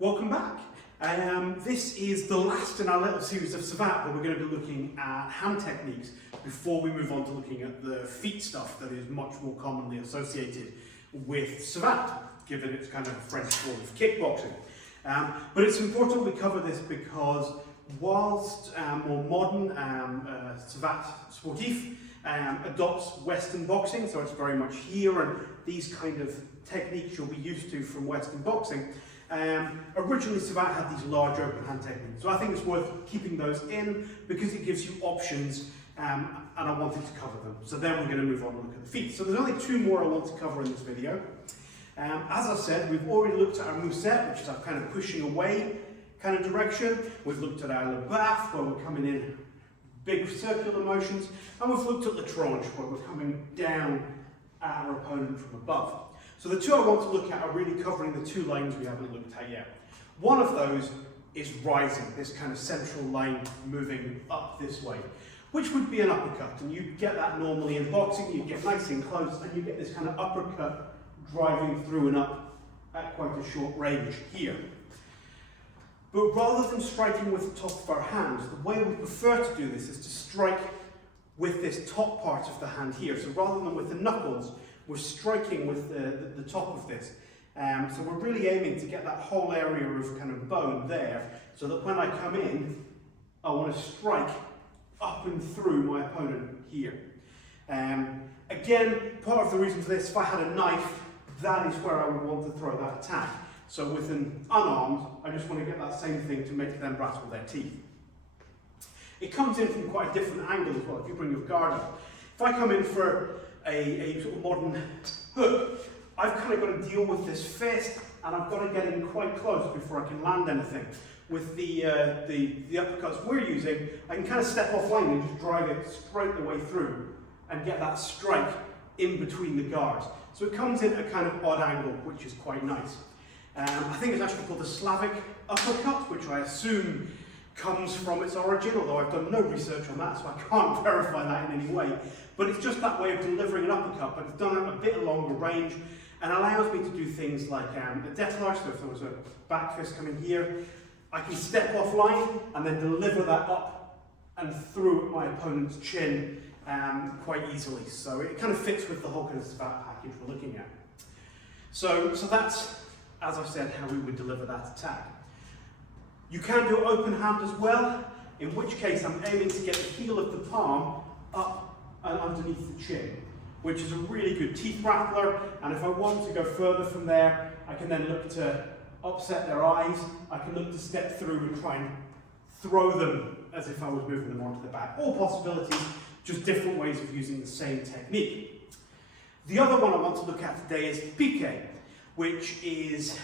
Welcome back. This is the last in our little series of Savate, where we're going to be looking at hand techniques before we move on to looking at the feet stuff that is much more commonly associated with Savate, given it's kind of a French form of kickboxing. But it's important we cover this because whilst more modern Savate sportif adopts Western boxing, so it's very much here, and these kind of techniques you'll be used to from Western boxing. Originally Savate had these large open hand techniques, so I think it's worth keeping those in because it gives you options, and I wanted to cover them. So then we're going to move on and look at the feet. So there's only two more I want to cover in this video. As I said, we've already looked at our moveset, which is our kind of pushing away kind of direction. We've looked at our BAF, where we're coming in big circular motions, and we've looked at the tranche, where we're coming down at our opponent from above. So the two I want to look at are really covering the two lines we haven't looked at yet. One of those is rising, this kind of central line moving up this way, which would be an uppercut, and you get that normally in boxing. You get nice and close, and you get this kind of uppercut driving through and up at quite a short range here. But rather than striking with the top of our hand, the way we prefer to do this is to strike with this top part of the hand here. So rather than with the knuckles, we're striking with the top of this. So we're really aiming to get that whole area of kind of bone there, so that when I come in, I want to strike up and through my opponent here. Again, part of the reason for this, if I had a knife, that is where I would want to throw that attack. So with an unarmed, I just want to get that same thing to make them rattle their teeth. It comes in from quite a different angle as well, if you bring your guard up. If I come in for a sort of modern hook, I've kind of got to deal with this fist, and I've got to get in quite close before I can land anything. With the uppercuts we're using, I can kind of step offline and just drive it straight the way through and get that strike in between the guards. So it comes in at a kind of odd angle, which is quite nice. I think it's actually called the Slavic uppercut, which I assume comes from its origin, although I've done no research on that, so I can't verify that in any way. But it's just that way of delivering an uppercut, but it's done at a bit longer range and allows me to do things like a détellage. So if there was a back fist coming here, I can step offline and then deliver that up and through my opponent's chin quite easily. So it kind of fits with the whole kind of Savate package we're looking at. So that's, as I've said, how we would deliver that attack. You can do open hand as well, in which case I'm aiming to get the heel of the palm up and underneath the chin, which is a really good teeth rattler. And if I want to go further from there, I can then look to upset their eyes. I can look to step through and try and throw them as if I was moving them onto the back. All possibilities, just different ways of using the same technique. The other one I want to look at today is Pique, which is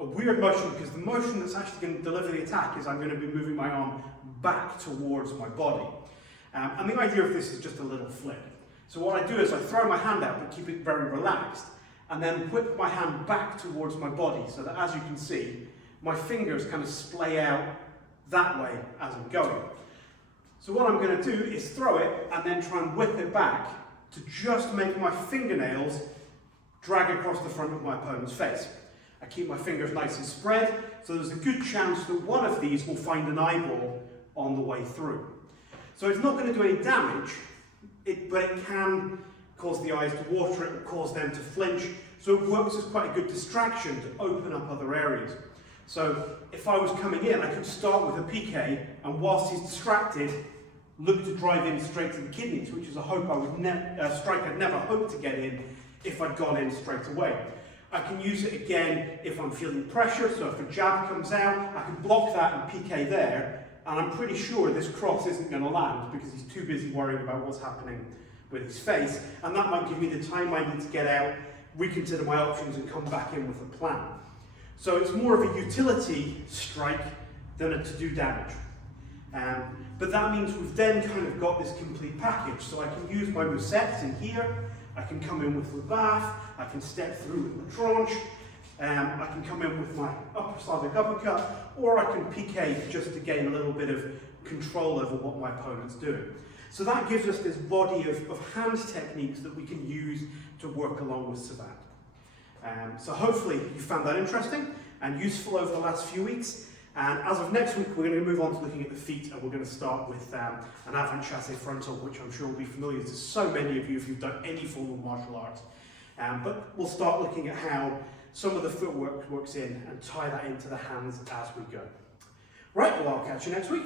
a weird motion because the motion that's actually going to deliver the attack is I'm going to be moving my arm back towards my body. And the idea of this is just a little flick. So what I do is I throw my hand out but keep it very relaxed, and then whip my hand back towards my body so that, as you can see, my fingers kind of splay out that way as I'm going. So what I'm going to do is throw it and then try and whip it back to just make my fingernails drag across the front of my opponent's face. I keep my fingers nice and spread, so there's a good chance that one of these will find an eyeball on the way through. So it's not going to do any damage, but it can cause the eyes to water, it will cause them to flinch, so it works as quite a good distraction to open up other areas. So if I was coming in, I could start with a pique, and whilst he's distracted, look to drive in straight to the kidneys, which is a hope I would strike I'd never hoped to get in if I'd gone in straight away. I can use it again if I'm feeling pressure, so if a jab comes out, I can block that and pique there, and I'm pretty sure this cross isn't going to land because he's too busy worrying about what's happening with his face, and that might give me the time I need to get out, reconsider my options, and come back in with a plan. So it's more of a utility strike than a to-do damage. But that means we've then kind of got this complete package, so I can use my movesets in here, I can come in with the BAF, I can step through with the tranche, I can come in with my Slavic uppercut, or I can pique just to gain a little bit of control over what my opponent's doing. So that gives us this body of hand techniques that we can use to work along with Savate. So hopefully you found that interesting and useful over the last few weeks. And as of next week, we're going to move on to looking at the feet, and we're going to start with an avant chassé frontal, which I'm sure will be familiar to so many of you if you've done any form of martial arts. But we'll start looking at how some of the footwork works in and tie that into the hands as we go. Right, well, I'll catch you next week.